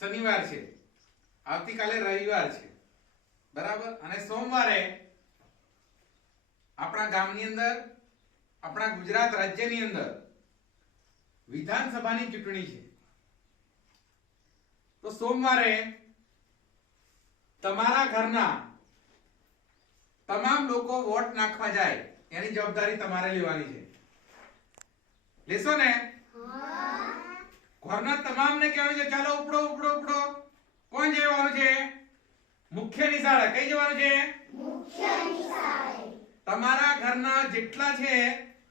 શનિવાર છે. આવતીકાલે રવિવાર છે. બરાબર? અને સોમવારે આપણા ગામની અંદર, આપણા ગુજરાત રાજ્યની અંદર વિધાનસભાની ચૂંટણી છે. તો સોમવારે તમારા ઘરના તમામ લોકો વોટ નાખવા જાય, એની જવાબદારી તમારે લેવાની છે. લેશો ને? ઘરના તમામને કહેવાય છે, ચાલો ઉપડો ઉપડો ઉપડો. કોણ જવાનું છે? મુખ્ય નિશાળે કઈ જવાનું છે? તમારા ઘરના જેટલા છે,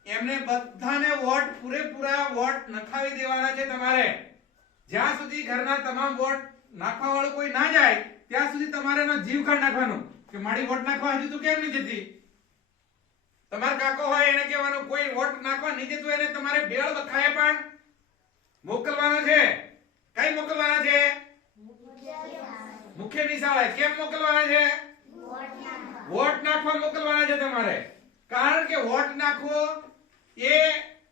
એમને બધાને વોટ, પૂરેપૂરા વોટ નખાવી દેવાના છે તમારે. જ્યાં સુધી ઘરના તમામ વોટ નાખવા વાળો કોઈ ના જાય, ત્યાં સુધી તમારે એનો જીવ કાઢ નાખવાનો. કે મારી વોટ નાખવા હજુ તું કેમ નહીં જતી? તમાર કાકો હોય એને કહેવાનું, કોઈ વોટ નાખવા નહીં જતું, એને તમારે બેળ વખાએ પણ. મોકલવાનો છે? કઈ મોકલવાના છે? મુખ્ય નિશાળે. કેમ મોકલવાના છે? વોટ નાખવા મોકલવાના છે તમારે. કારણ કે વોટ નાખવો એ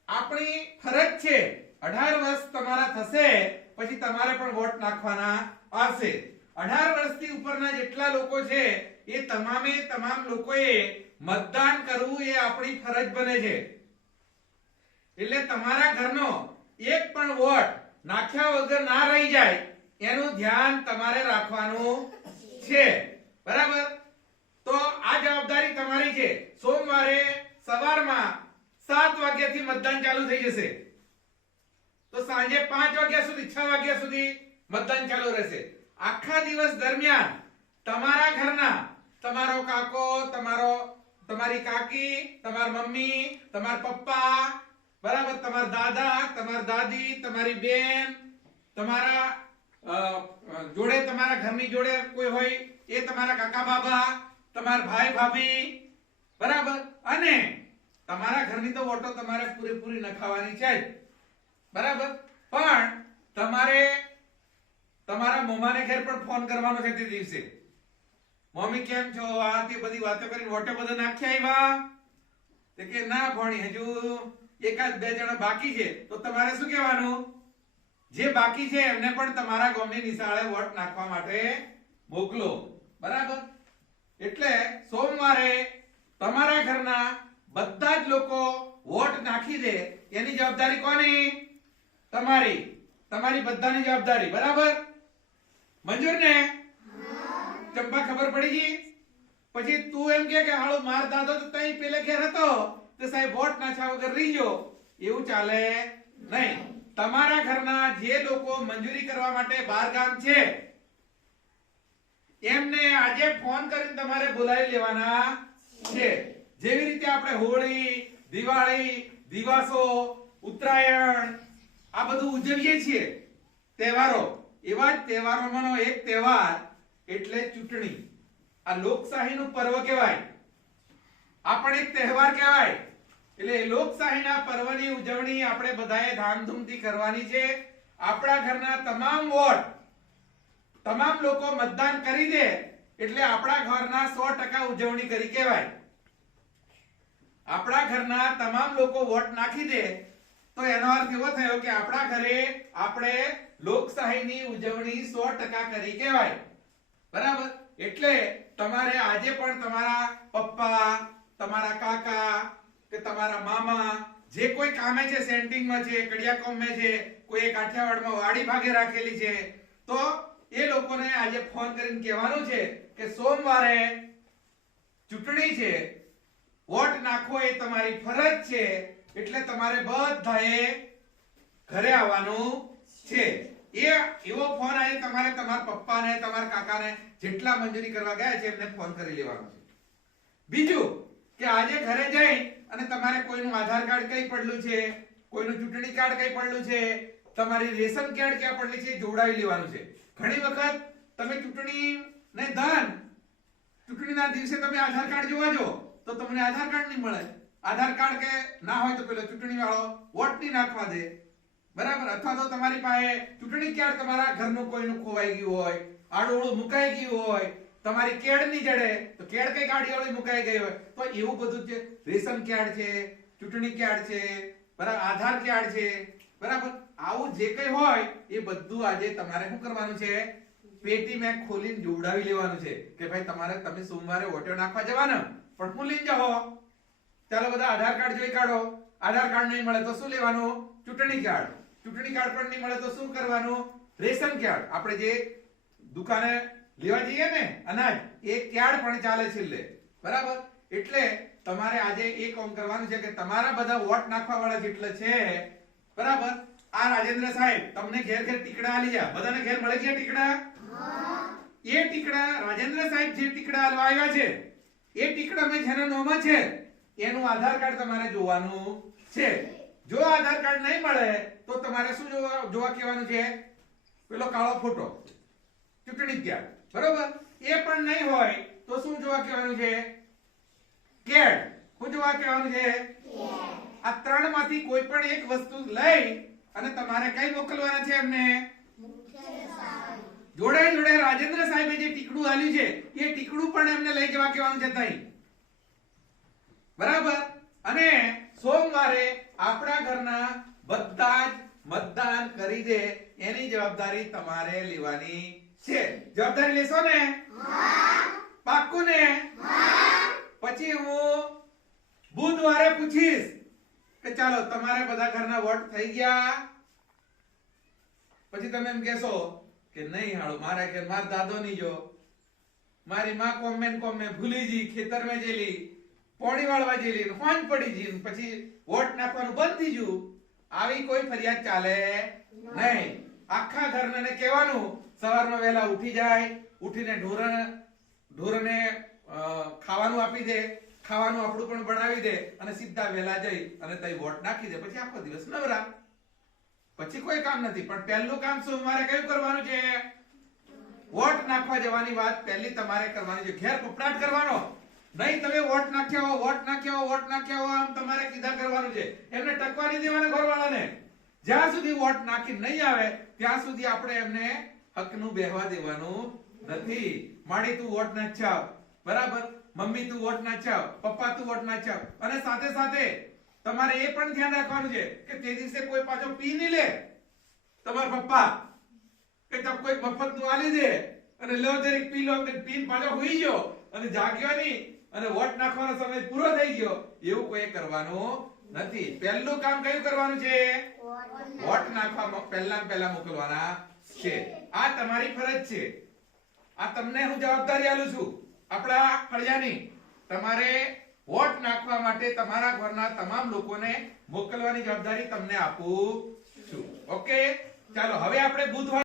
આપણી ફરજ છે. 18 વર્ષ તમારા થશે, પછી તમારે પણ વોટ નાખવાના આવશે. 18 વર્ષથી ઉપરના જેટલા લોકો છે, એ તમામે તમામ લોકોએ મતદાન કરવું એ આપણી ફરજ બને છે. એટલે તમારા ઘરનો એક પણ વોટ નાખ્યા વગર ના રહી જાય, એનું ધ્યાન તમારે રાખવાનું છે. બરાબર? તો આ જવાબદારી તમારી છે. સોમવારે સવારમાં સાત વાગ્યાથી મતદાન ચાલુ થઈ જશે. તો સાંજે પાંચ વાગ્યા સુધી, છ વાગ્યા સુધી મતદાન ચાલુ રહેશે. આખા દિવસ દરમિયાન તમારા ઘરના, તમારો કાકો, તમારો, તમારી કાકી, તમાર મમ્મી, તમાર પપ્પા બરાબર, તમારા દાદા, તમારા દાદી, તમારી બેન, તમારા જોડે તમારા ઘરની જોડે કોઈ હોય, એ તમારા કાકા બાબા, તમારા ભાઈ ભાભી, બરાબર? અને તમારા ઘરની તો ઓટો તમારે પૂરેપૂરી નખાવાની છે બરાબર? પણ તમારે, તમારા મોમાને ઘેર પણ ફોન કરવાનો છે તે દિવસે. મમ્મી, કેમ છો? આ તે બધી વાતો કરીને વોટે બધો નાખ્યા આવ્યા? કે, ના ભણી, હજુ એકાદ બે જણા બાકી છે, તો તમારે શું કહેવાનું? જે બાકી છે, એમને પણ તમારા ગામની નિશાળે વોટ નાખવા માટે મોકલો. બરાબર? એટલે સોમવારે તમારા ઘરના બધા જ લોકો વોટ નાખી દે, એની જવાબદારી કોની? તમારી. તમારી બધાની જવાબદારી. બરાબર? મંજૂર ને ચંપા ખબર પડી ગઈ? પછી તું એમ કે હાળો માર દાદો તો તઈ પેલે ઘેર હતો. તે સાહેબ વોટ નાખ્યા વગર રહી ગયો. એવું ચાલે નહીં. તમારા ઘરના જે લોકો મંજૂરી કરવા માટે બહાર છે, એમને આજે ફોન કરીને તમારે બોલાવી લેવાના છે. જેવી રીતે આપણે હોળી, દિવાળી, દિવાસો, ઉત્તરાયણ, આ બધું ઉજવીએ છીએ. તહેવારો. એવા જ તહેવારોમાંનો એક તહેવાર એટલે ચૂંટણી. આ લોકશાહીનું પર્વ કહેવાય. આ એક તહેવાર કહેવાય. એટલે લોકશાહીના પર્વની ઉજવણી આપણે બધાએ ધામધૂમથી કરવાની છે. આપણા ઘરના તમામ વોટ તમામ લોકો મતદાન કરી દે એટલે આપણા ઘરના સો ટકા ઉજવણી કરી કહેવાય. આપણા ઘરના તમામ લોકો વોટ નાખી દે તો એનો અર્થ એવો થયો કે આપણા ઘરે આપણે લોકશાહીની ઉજવણી સો ટકા કરી કહેવાય. બરાબર? એટલે તમારે આજે પણ તમારા પપ્પા તમારા કાકા કે તમારા મામા, જે કોઈ કામે છે, સેન્ટિંગમાં છે, કડિયાકોમમાં છે, કોઈ કાઠિયાવાડમાં વાડી ભાગે રાખેલી છે, તો એ લોકોને આજે ફોન કરીને કહેવાનું છે કે સોમવારે ચૂંટણી છે, વોટ નાખવો એ તમારી ફરજ છે, એટલે તમારે બધાએ ઘરે આવવાનું છે. એ એવો ફોન આજે તમારે તમારા પપ્પાને, તમારા કાકાને જેટલા મંજૂરી કરવા ગયા છે, એમને ફોન કરી લેવાનો છે. બીજું કે આજે ઘરે જઈ અને તમારે કોઈનું આધાર કાર્ડ કઈ પડલું છે, કોઈનું ચૂંટણી કાર્ડ કઈ પડેલું છે, તમારી રેશન કાર્ડ ક્યાં પડેલી છે જોડાવી લેવાનું છે. ઘણી વખત તમે ચૂંટણી ને ધન, ચૂંટણીના દિવસે તમે આધાર કાર્ડ જોવા જો તો તમને આધાર કાર્ડ નહીં મળે. આધાર કાર્ડ કે ના હોય તો પેલો ચૂંટણી વાળો વોટ નહીં નાખવા દે. બરાબર? અથવા તો તમારી પાસે ચૂંટણી કાર્ડ તમારા ઘરનું કોઈનું ખોવાઈ ગયું હોય, આડોળું મુકાઈ ગયું હોય તમારી કેડની જડે, તો કેડ કઈ ગાડીવાળી મુકાઈ ગઈ હોય? તો એવું બધું છે રેશન કાર્ડ છે, ચૂંટણી કાર્ડ છે, બરાબર, આધાર કાર્ડ છે, બરાબર. આવું જે કંઈ હોય, એ બધું આજે તમારે શું કરવાનું છે? પેટી મેં ખોલીને જોવડાવી લેવાનું છે. કે ભાઈ, તમારે, તમે સોમવારે ઓટો નાખવા જવાના? પણ હું લઈને જાઓ ચાલો બધા આધાર કાર્ડ જોઈ કાઢો. આધાર કાર્ડ નહીં મળે તો શું લેવાનું? ચૂંટણી કાર્ડ ચૂંટણી કાર્ડ પણ નહીં મળે તો શું કરવાનું? રેશન કાર્ડ આપણે જે દુકાને લેવા જઈએ ને અનાજ એ કાર્ડ પણ ચાલે છેલ્લે. બરાબર? એટલે તમારે આજે એ કોમ કરવાનું છે કે તમારા બધા વોટ નાખવા વાળા જેટલા છે બરાબર? આ રાજેન્દ્ર સાહેબ તમને ઘેર ઘેર ટીકડા આલી જા બધાને ઘેર મળે છે ટીકડા? એ ટીકડા રાજેન્દ્ર સાહેબ જે ટીકડા આલવા આવ્યા છે એ ટીકડા મેં જેના નોમાં છે એનું આધાર કાર્ડ તમારે જોવાનું છે. જો આધાર કાર્ડ નહીં મળે તો તમારે શું જોવા જોવા કહેવાનું છે? પેલો કાળો ફોટો. ચૂંટણી ગયા બરોબર? એ પણ નહીં હોય તો શું જોવા કહેવાનું છે? કેડ. શું જોવા કહેવાનું છે? આ ત્રણમાંથી કોઈ પણ એક વસ્તુ લઈ અને તમારે કઈ મોકલવાના છે એમને? જોડે જોડે રાજેન્દ્ર સાહેબે જે ટીકડું આલ્યું છે, એ ટીકડું પણ એમને લઈ જવા કહેવાનું છે તઈ. બરાબર? અને સોમવારે આપણા ઘરના બધા જ મતદાન કરી દે, એની જવાબદારી તમારે લેવાની છે. જવાબદારી લેશો ને? પાક્કું ને? પછી હું બુધવારે પૂછીશ કે ચાલો તમારે બધા ઘરના વોટ થઈ ગયા? પછી તમે એમ કહેશો કે નહીં હાળો મારા કે મારા દાદો ની જો. મારી માં કોમેન કોમે ભૂલી જી ખેતરમાં જેલી પોણી વાળવા જેલી હોંજ પડી જી પછી વોટ નાખવાનું બંધ થઈ ગયું. આવી કોઈ ફરિયાદ ચાલે નહીં. આખા ઘરને કહેવાનું, સવારમાં વહેલા ઉઠી જાય, ઉઠીને ઢોરણ ઢોરને ખાવાનું આપી દે, ખાવાનું આપણું પણ બનાવી દે અને સીધા વહેલા જઈ અને તઈ વોટ નાખી દે. પછી આખો દિવસ નવરા. પછી કોઈ કામ નથી, પણ પહેલું કામ શું? મારે કયું કરવાનું છે? વોટ નાખવા જવાની વાત પહેલી તમારે કરવાની છે. ઘેર કપડાટ કરવાનો. નહીં, તમે વોટ નાખ્યા હો, વોટ નાખ્યા હો, વોટ નાખ્યા હો, આમ તમારે કીધા કરવાનું છે. એમને ટકવા નહીં દેવાના ઘરવાળાને. જ્યાં સુધી વોટ નાખી નહીં આવે, ત્યાં સુધી આપણે એમને હકનું બેહવા દેવાનું નથી. માડી, તું વોટ નાખ્યા બરાબર? મમ્મી, તું વોટ નાખ્યા પપ્પા, તું વોટ નાખ્યા અને સાથે સાથે તમારે એ પણ ધ્યાન રાખવાનું છે કે તે દિવસે કોઈ પાછો પી નહીં લે. તમારા પપ્પા કે તબ કોઈ મફતનું આલી દે અને લો જરીક પી લો કે પીન પાછો હુઈ ગયો અને જાગ્યો નહીં અને વોટ નાખવાનો સમય પૂરો થઈ ગયો, એવું કોઈ કરવાનું નથી. પહેલું કામ કયું કરવાનું છે? વોટ નાખવા પહેલા પહેલા મોકલવાના છે. આ તમારી ફરજ છે. આ તમને હું જવાબદારી આલું છું. આપણા ફળિયાની, તમારે વોટ નાખવા માટે તમારા ઘરના તમામ લોકોને મોકલવાની જવાબદારી તમને આપું છું. ઓકે? ચાલો, હવે આપણે બુધવાર